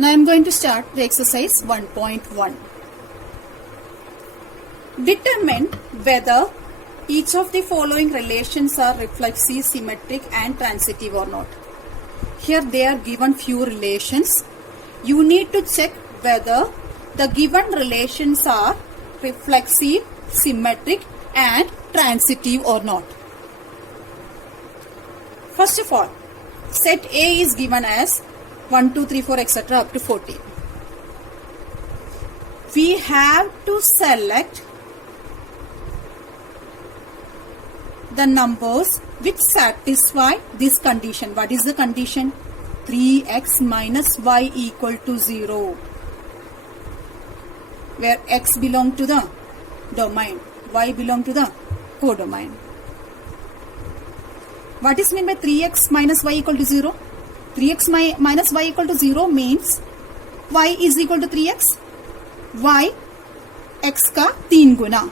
Now I am going to start the exercise 1.1. Determine whether each of the following relations are reflexive, symmetric and transitive or not. Here they are given few relations. You need to check whether the given relations are reflexive, symmetric and transitive or not. First of all, set A is given as 1, 2, 3, 4, etc. up to 14. We have to select the numbers which satisfy this condition. What is the condition? 3x minus y equal to 0. Where x belong to the domain, y belong to the codomain. What is meant by 3x minus y equal to 0? 3x minus y equal to 0 means y is equal to 3x. y x का 3 गुना.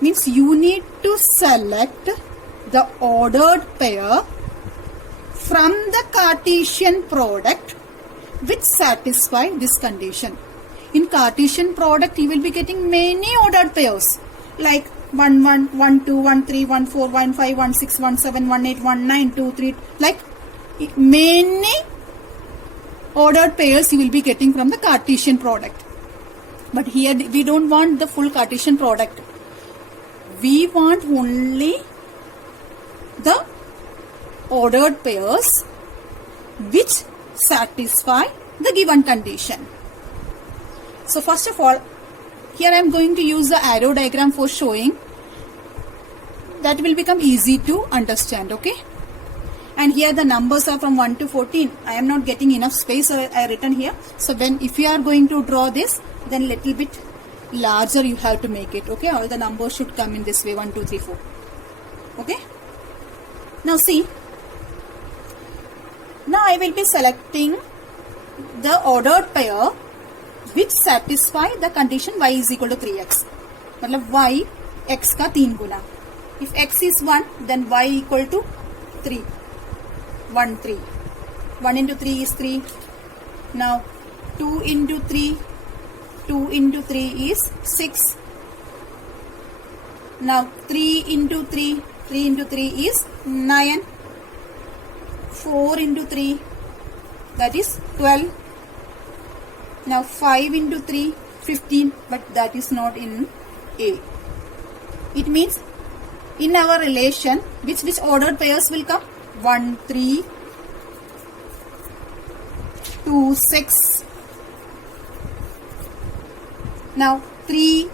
Means you need to select the ordered pair from the Cartesian product which satisfy this condition. In Cartesian product you will be getting many ordered pairs like 1 1 1 2 1 3 1 4 1 5 1 6 1 7 1 8 1 9 2 3, like many ordered pairs you will be getting from the Cartesian product. But here we don't want the full Cartesian product. We want only the ordered pairs which satisfy the given condition. So first of all, here I am going to use the arrow diagram for showing. That will become easy to understand, okay? And here the numbers are from 1 to 14. I am not getting enough space, so I written here. So if you are going to draw this, then little bit larger you have to make it, okay? All the numbers should come in this way, 1, 2, 3, 4. Okay? Now see. Now I will be selecting the ordered pair which satisfy the condition y is equal to 3x. मतलब y x का 3 गुना. If x is 1, then y equal to 3. 1, 3. 1 into 3 is 3. Now 2 into 3. 2 into 3 is 6. Now 3 into 3. 3 into 3 is 9. 4 into 3. That is 12. Now 5 into 3, 15, but that is not in A. It means in our relation, which ordered pairs will come? 1, 3, 2, 6. Now 3,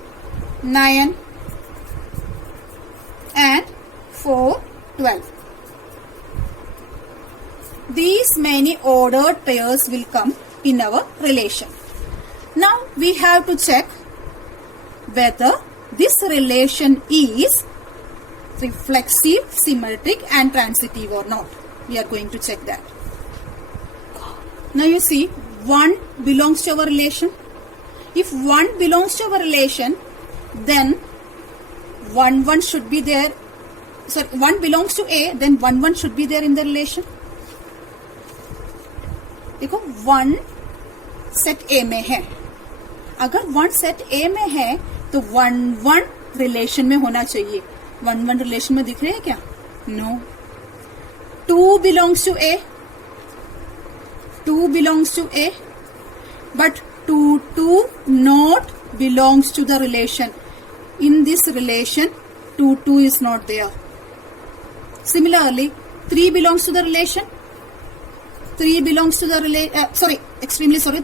9 and 4, 12. These many ordered pairs will come in our relation. Now we have to check whether this relation is reflexive, symmetric and transitive or not. We are going to check that. Now you see, 1 belongs to our relation. If 1 belongs to our relation, then 1 should be there. So 1 belongs to A, then 1 should be there in the relation. देखो 1 set A में है. अगर 1 set A में है तो 1 1 relation में होना चाहिए. 1 1 रिलेशन में दिख रहे हैं क्या? No. 2 belongs to A. 2 belongs to A. But 2 2 not belongs to the relation. In this relation 2 2 is not there. Similarly 3 belongs to the relation. 3 belongs to the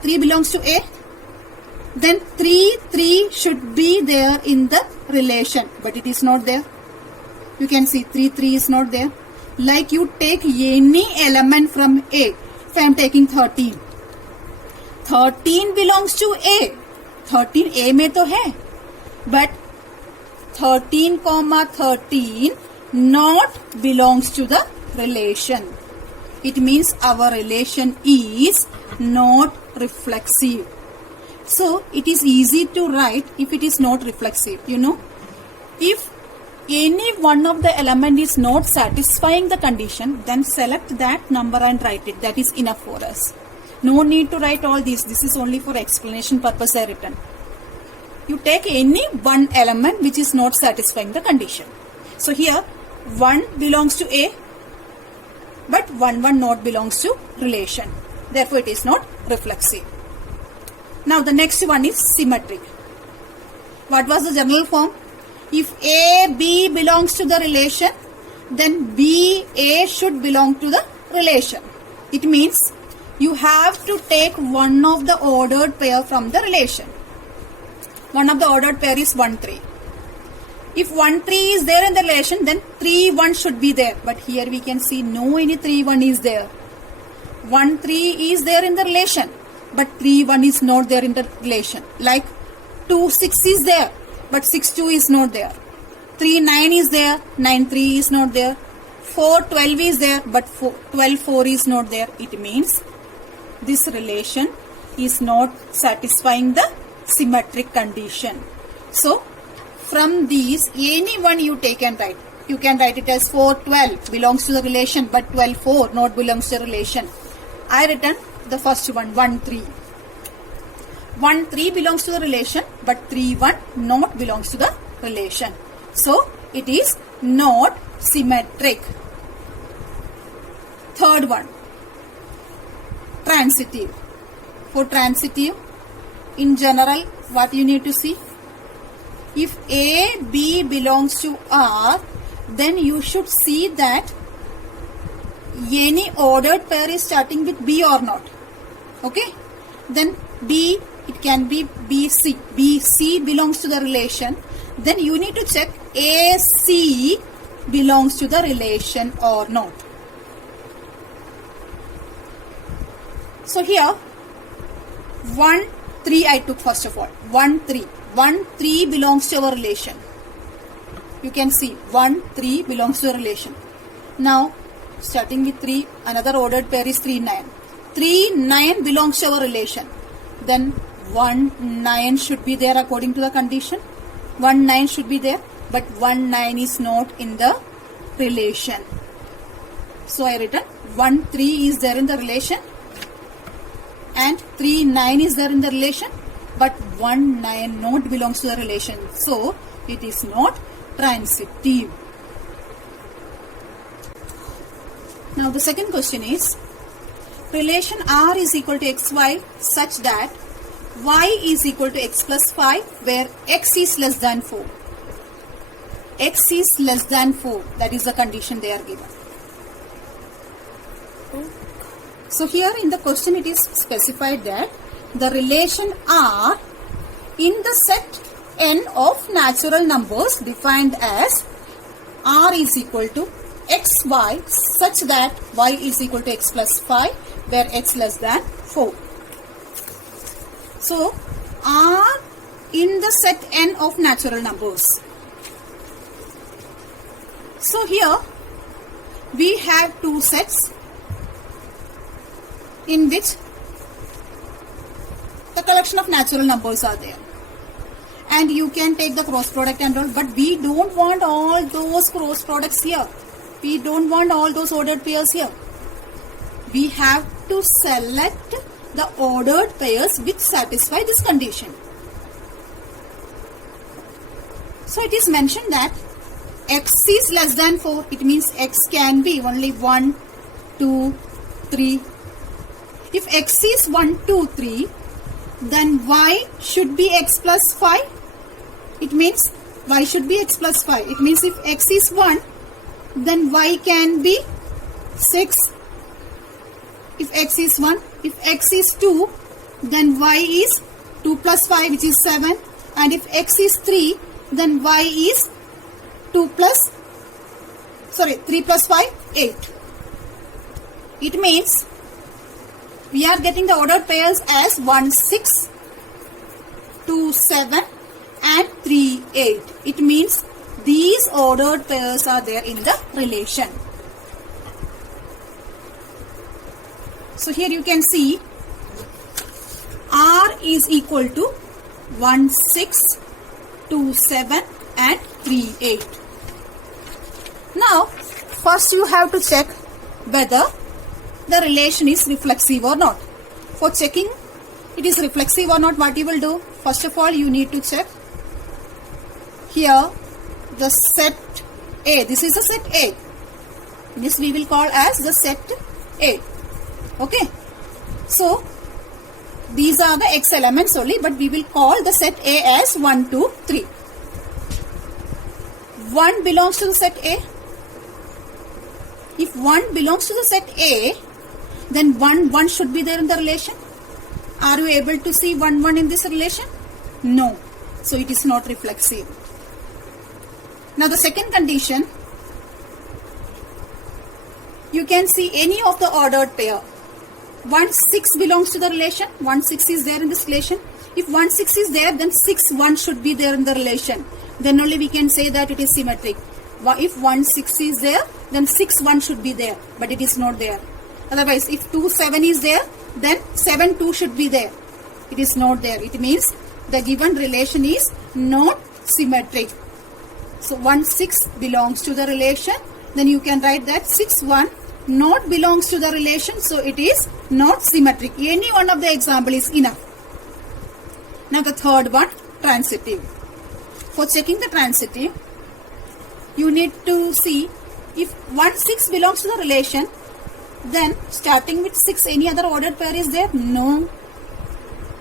3 belongs to A. Then 3 3 should be there in the relation, but it is not there. You can see 3 3 is not there. Like you take any element from A. If I am taking 13, 13 belongs to A. 13 A में तो है, but 13 comma 13 not belongs to the relation. It means our relation is not reflexive. So it is easy to write if it is not reflexive. You know, if any one of the element is not satisfying the condition, then select that number and write it. That is enough for us. No need to write all these. This is only for explanation purpose I written. You take any one element which is not satisfying the condition. So here 1 belongs to A, but 1 not belongs to relation. Therefore it is not reflexive. Now the next one is symmetric. What was the general form? If A, B belongs to the relation, then B, A should belong to the relation. It means you have to take one of the ordered pair from the relation. One of the ordered pair is 1, 3. If 1, 3 is there in the relation, then 3, 1 should be there. But here we can see no any 3, 1 is there. 1, 3 is there in the relation, but 3, 1 is not there in the relation. Like 2, 6 is there, but 6, 2 is not there. 3, 9 is there, 9, 3 is not there. 4, 12 is there, but 12, 4 is not there. It means this relation is not satisfying the symmetric condition. So, from these, any one you take and write. You can write it as 4, 12 belongs to the relation, but 12, 4 not belongs to the relation. I written the first one, 1, 3. 1, 3 belongs to the relation, but 3, 1 not belongs to the relation. So, it is not symmetric. Third one, transitive. For transitive, in general, what you need to see? If A, B belongs to R, then you should see that any ordered pair is starting with B or not. Okay? Then B, it can be BC. BC belongs to the relation. Then you need to check AC belongs to the relation or not. So here, 1, 3 I took first of all. 1, 3. 1, 3 belongs to our relation. You can see 1, 3 belongs to a relation. Now, starting with 3, another ordered pair is 3, 9. 3, 9 belongs to our relation. Then 1, 9 should be there according to the condition. 1, 9 should be there, but 1, 9 is not in the relation. So I written 1, 3 is there in the relation and 3, 9 is there in the relation, but 1, 9 not belongs to the relation. So it is not transitive. Now the second question is, relation R is equal to xy such that y is equal to x plus 5 where x is less than 4. X is less than 4. That is the condition they are given. So here in the question it is specified that the relation R in the set n of natural numbers defined as R is equal to xy such that y is equal to x plus 5 where x less than 4. So, R in the set n of natural numbers. So, here we have two sets in which the collection of natural numbers are there. And you can take the cross product and all, but we don't want all those cross products here. We don't want all those ordered pairs here. We have to select the ordered pairs which satisfy this condition. So it is mentioned that x is less than 4. It means x can be only 1, 2, 3. If x is 1, 2, 3, then y should be x plus 5. It means y should be x plus 5. It means if x is 1, then y can be 6. If x is 1, if x is 2, then y is 2 plus 5 which is 7. And if x is 3, then y is 3 plus 5, 8. It means we are getting the ordered pairs as 1, 6, 2, 7 and 3, 8. It means these ordered pairs are there in the relation. So here you can see R is equal to 1, 6, 2, 7 and 3, 8. Now, first you have to check whether the relation is reflexive or not. For checking it is reflexive or not, what you will do? First of all, you need to check here the set A. This is a set A. This we will call as the set A. Okay. So these are the X elements only, but we will call the set A as 1, 2, 3. 1 belongs to the set A. If 1 belongs to the set A, then 1 should be there in the relation. Are you able to see 1 in this relation? No. So it is not reflexive. Now the second condition, you can see any of the ordered pair. 1, 6 belongs to the relation. 1, 6 is there in this relation. If 1, 6 is there, then 6, 1 should be there in the relation. Then only we can say that it is symmetric. If 1, 6 is there, then 6, 1 should be there. But it is not there. Otherwise, if 2, 7 is there, then 7, 2 should be there. It is not there. It means the given relation is not symmetric. So 1, 6 belongs to the relation. Then you can write that 6, 1 not belongs to the relation. So it is not symmetric. Any one of the example is enough. Now the third one, transitive. For checking the transitive, you need to see if 1, 6 belongs to the relation, then starting with 6, any other ordered pair is there? No.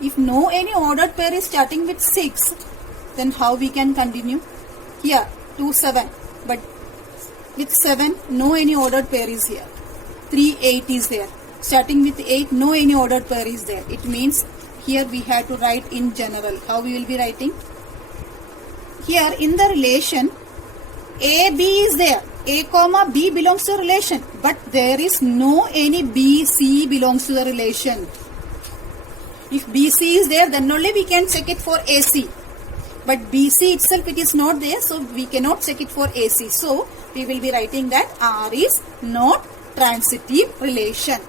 If no any ordered pair is starting with 6, then how we can continue? Here, 2, 7. But with 7, no any ordered pair is here. 3, 8 is there. Starting with 8, no any ordered pair is there. It means here we have to write in general. How we will be writing? Here in the relation, A, B is there. A comma B belongs to the relation, but there is no any B, C belongs to the relation. If BC is there, then only we can check it for AC. But BC itself, it is not there, so we cannot check it for AC. So we will be writing that R is not transitive relation.